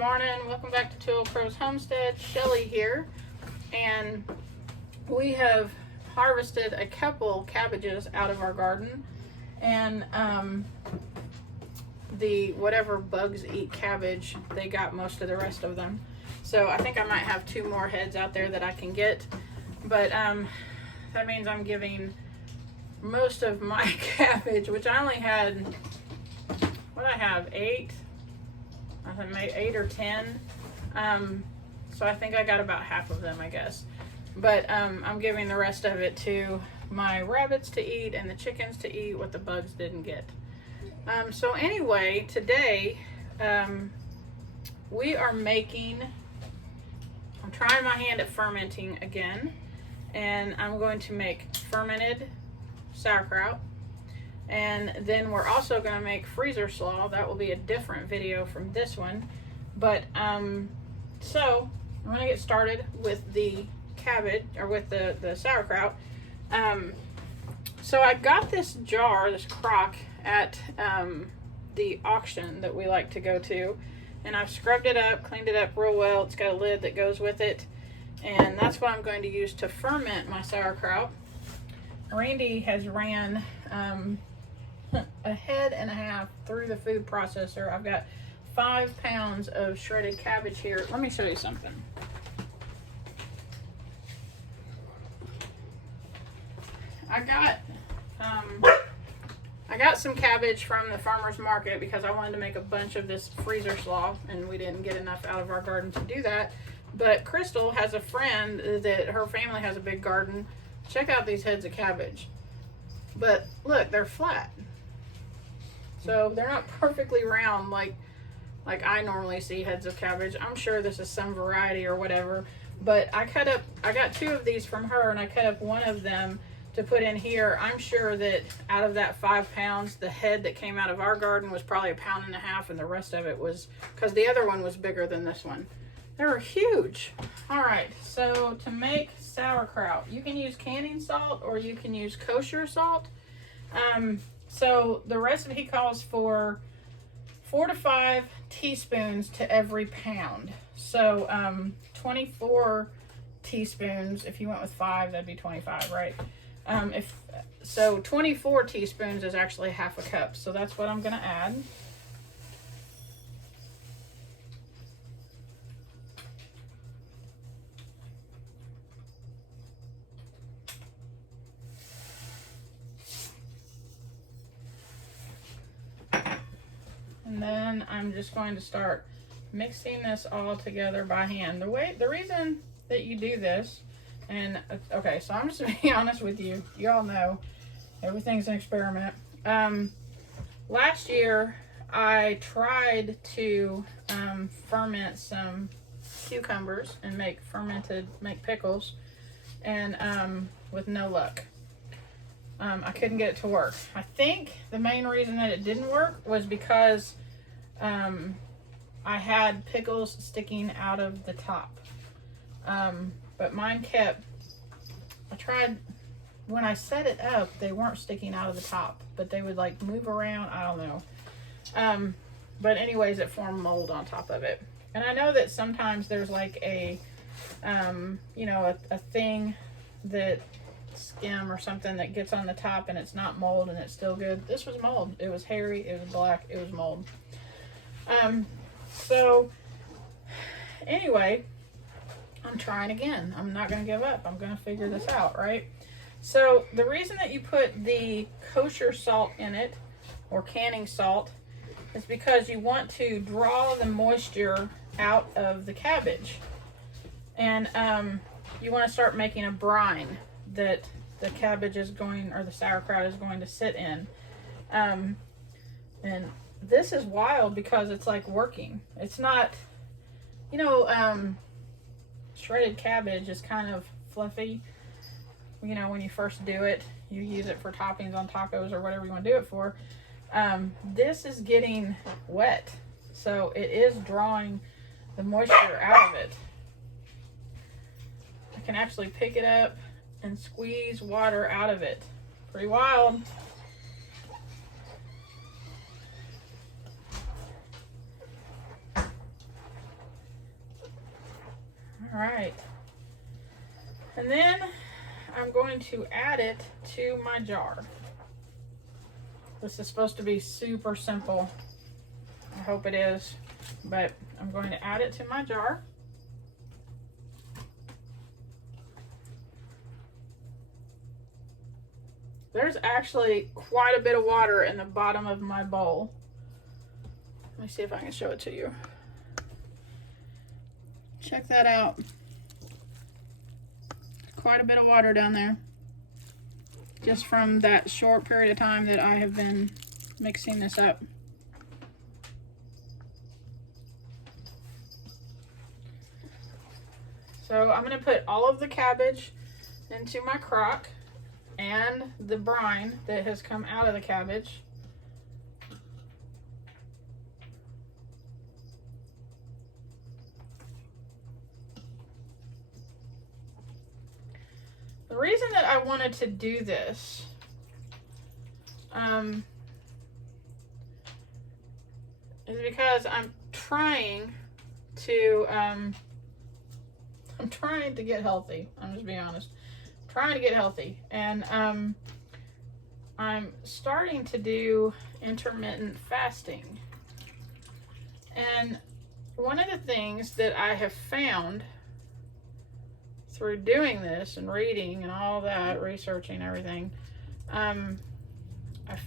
morning. Welcome back to Two Old Crows Homestead. Shelly here, and we have harvested a couple cabbages out of our garden, and the whatever bugs eat cabbage, they got most of the rest of them. So I think I might have 2 more heads out there that I can get, but that means I'm giving most of my cabbage, which I only had, what I have, 8? I think maybe 8 or 10. So I think I got about half of them, I guess. But I'm giving the rest of it to my rabbits to eat and the chickens to eat what the bugs didn't get. So anyway, today we are making, I'm trying my hand at fermenting again, and I'm going to make fermented sauerkraut. And then we're also going to make freezer slaw. That will be a different video from this one. But so I'm going to get started with the cabbage, or with the sauerkraut. So I got this jar, this crock, at the auction that we like to go to, and I've scrubbed it up, cleaned it up real well. It's got a lid that goes with it, and that's what I'm going to use to ferment my sauerkraut. Randy has ran a head and a half through the food processor. I've got 5 pounds of shredded cabbage here. Let me show you something. I got some cabbage from the farmer's market because I wanted to make a bunch of this freezer slaw, and we didn't get enough out of our garden to do that. But Crystal has a friend that her family has a big garden. Check out these heads of cabbage. But look, they're flat. So they're not perfectly round like I normally see heads of cabbage. I'm sure this is some variety or whatever. But I got 2 of these from her, and I cut up one of them to put in here. I'm sure that out of that 5 pounds, the head that came out of our garden was probably 1.5 pounds, and the rest of it was, because the other one was bigger than this one. They were huge. All right, so to make sauerkraut, you can use canning salt or you can use kosher salt. So the recipe calls for 4 to 5 teaspoons to every pound. So 24 teaspoons. If you went with 5, that'd be 25, right? So 24 teaspoons is actually half a cup. So that's what I'm gonna add. And then I'm just going to start mixing this all together by hand. The reason that you do this, and okay, so I'm just gonna be honest with you. You all know everything's an experiment. Last year I tried to ferment some cucumbers and make pickles, and with no luck. I couldn't get it to work. I think the main reason that it didn't work was because I had pickles sticking out of the top. But mine kept, I tried, when I set it up, they weren't sticking out of the top, but they would like move around, I don't know. But anyways, it formed mold on top of it. And I know that sometimes there's like a, you know, a thing that, skim or something that gets on the top and it's not mold and it's still good. This was mold. It was hairy, it was black, it was mold. So anyway, I'm trying again. I'm not going to give up. I'm going to figure this out, right? So the reason that you put the kosher salt in it, or canning salt, is because you want to draw the moisture out of the cabbage. And you want to start making a brine that the cabbage is going, or the sauerkraut is going to sit in. And this is wild because it's like working. It's not, you know, shredded cabbage is kind of fluffy. You know, when you first do it, you use it for toppings on tacos or whatever you want to do it for. This is getting wet, so it is drawing the moisture out of it. I can actually pick it up and squeeze water out of it. Pretty wild. All right. And then I'm going to add it to my jar. This is supposed to be super simple. I hope it is, but I'm going to add it to my jar. There's actually quite a bit of water in the bottom of my bowl. Let me see if I can show it to you. Check that out. Quite a bit of water down there. Just from that short period of time that I have been mixing this up. So I'm going to put all of the cabbage into my crock and the brine that has come out of the cabbage. The reason that I wanted to do this is because I'm trying to get healthy. I'm just being honest. I'm trying to get healthy, and I'm starting to do intermittent fasting. And one of the things that I have found through doing this and reading and all that, researching everything, I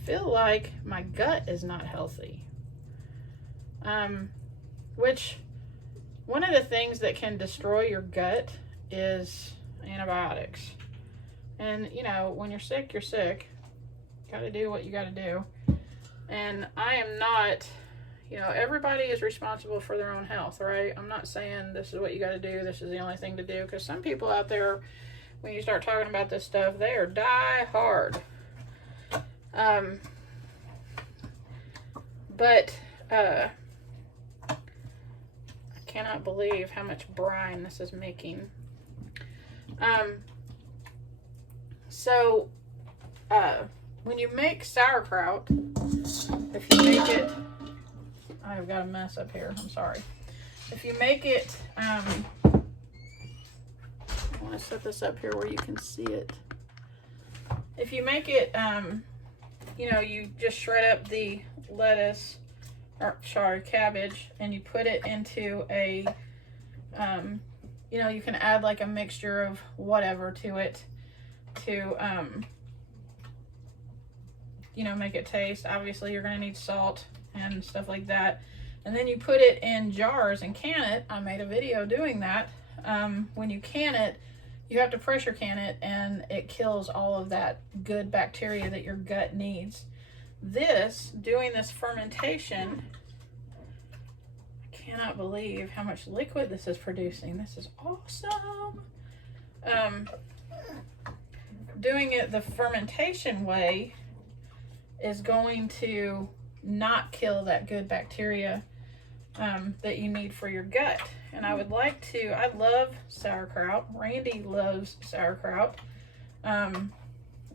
feel like my gut is not healthy. Which, one of the things that can destroy your gut is antibiotics. And, you know, when you're sick, you're sick. Got to do what you got to do. And I am not, you know, everybody is responsible for their own health, right? I'm not saying this is what you got to do, this is the only thing to do, because some people out there, when you start talking about this stuff, they are die hard. But I cannot believe how much brine this is making. When you make sauerkraut, if you make it, I've got a mess up here, I'm sorry. If you make it, I want to set this up here where you can see it. If you make it, you know, you just shred up the lettuce, or sorry, cabbage, and you put it into a, you know, you can add like a mixture of whatever to it to, you know, make it taste. Obviously, you're going to need salt and stuff like that. And then you put it in jars and can it. I made a video doing that. When you can it, you have to pressure can it, and it kills all of that good bacteria that your gut needs. Doing this fermentation, I cannot believe how much liquid this is producing. This is awesome. Doing it the fermentation way is going to not kill that good bacteria that you need for your gut. And I would like to, I love sauerkraut. Randy loves sauerkraut.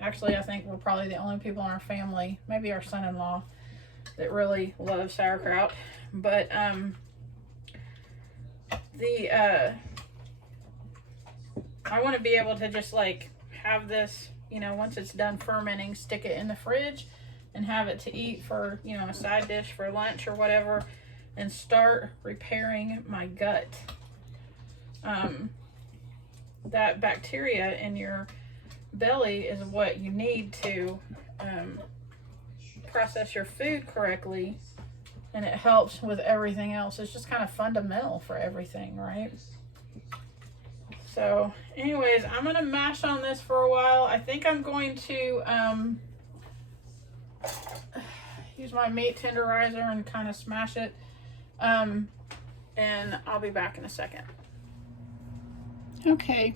Actually, I think we're probably the only people in our family, maybe our son-in-law, that really love sauerkraut. But I want to be able to just like have this, you know, once it's done fermenting, stick it in the fridge and have it to eat for, you know, a side dish for lunch or whatever, and start repairing my gut. That bacteria in your belly is what you need to process your food correctly, and it helps with everything else. It's just kind of fundamental for everything, right? So anyways, I'm going to mash on this for a while. I think I'm going to use my meat tenderizer and kind of smash it. And I'll be back in a second. Okay.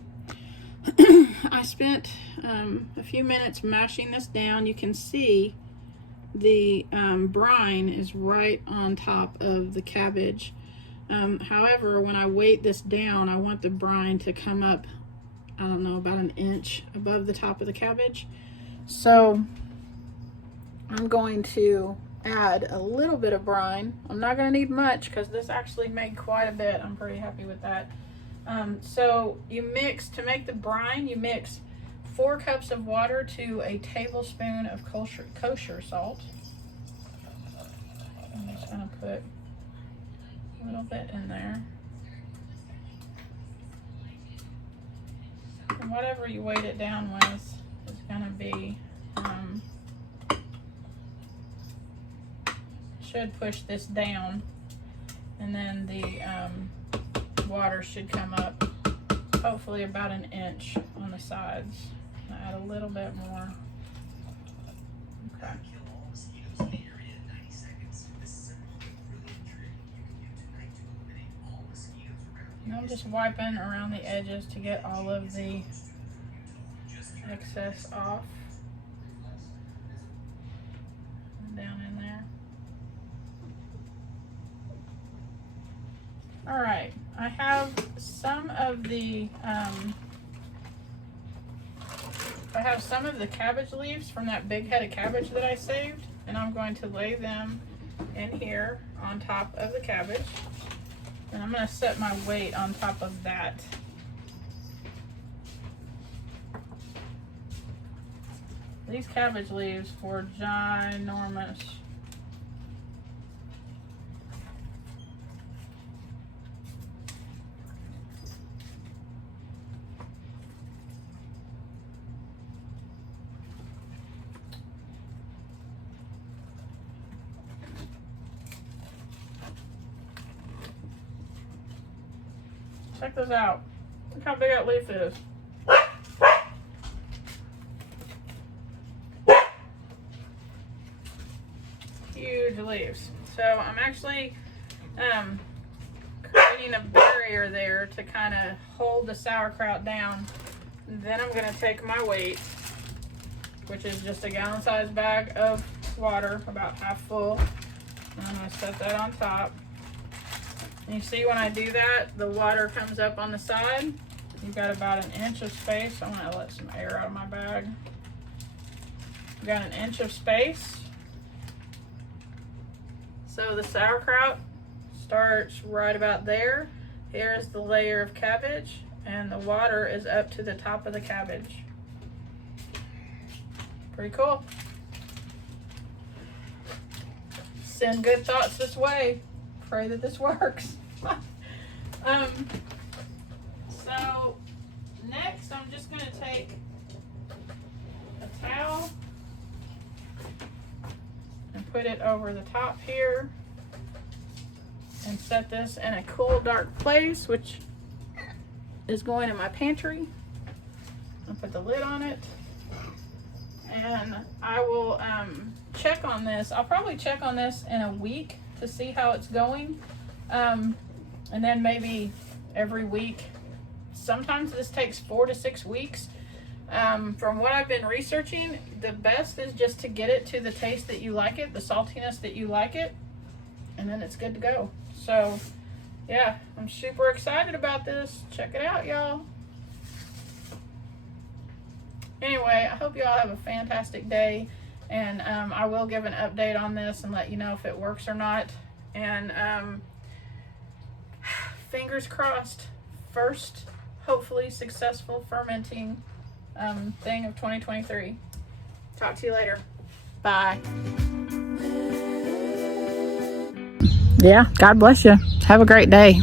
I spent a few minutes mashing this down. You can see the brine is right on top of the cabbage. However, when I weight this down, I want the brine to come up, I don't know, about an inch above the top of the cabbage. So I'm going to add a little bit of brine. I'm not going to need much because this actually made quite a bit. I'm pretty happy with that. So you mix, to make the brine, you mix 4 cups of water to a tablespoon of kosher salt. I'm just gonna put a little bit in there. And whatever you weight it down with is gonna be, should push this down, and then the water should come up hopefully about 1 inch on the sides. I'll add a little bit more. Okay. And I'm just wiping around the edges to get all of the excess off. Down in there. All right, I have some of the cabbage leaves from that big head of cabbage that I saved, and I'm going to lay them in here on top of the cabbage, and I'm going to set my weight on top of that. These cabbage leaves were ginormous. Check this out. Look how big that leaf is. Huge leaves. So I'm actually creating a barrier there to kind of hold the sauerkraut down. And then I'm going to take my weight, which is just a gallon-sized bag of water, about half full. And I'm going to set that on top. And you see when I do that, the water comes up on the side. You've got about 1 inch of space. I want to let some air out of my bag. You've got 1 inch of space. So the sauerkraut starts right about there. Here's the layer of cabbage, and the water is up to the top of the cabbage. Pretty cool. Send good thoughts this way. Pray that this works. So next I'm just going to take a towel and put it over the top here and set this in a cool, dark place, which is going in my pantry. I'll put the lid on it, and I will check on this. I'll probably check on this in a week to see how it's going, and then maybe every week. Sometimes this takes 4 to 6 weeks. From what I've been researching, the best is just to get it to the taste that you like it, the saltiness that you like it, and then it's good to go. So yeah, I'm super excited about this. Check it out, y'all. Anyway, I hope y'all have a fantastic day, and I will give an update on this and let you know if it works or not. And fingers crossed, first hopefully successful fermenting thing of 2023. Talk to you later. Bye. Yeah, God bless you. Have a great day.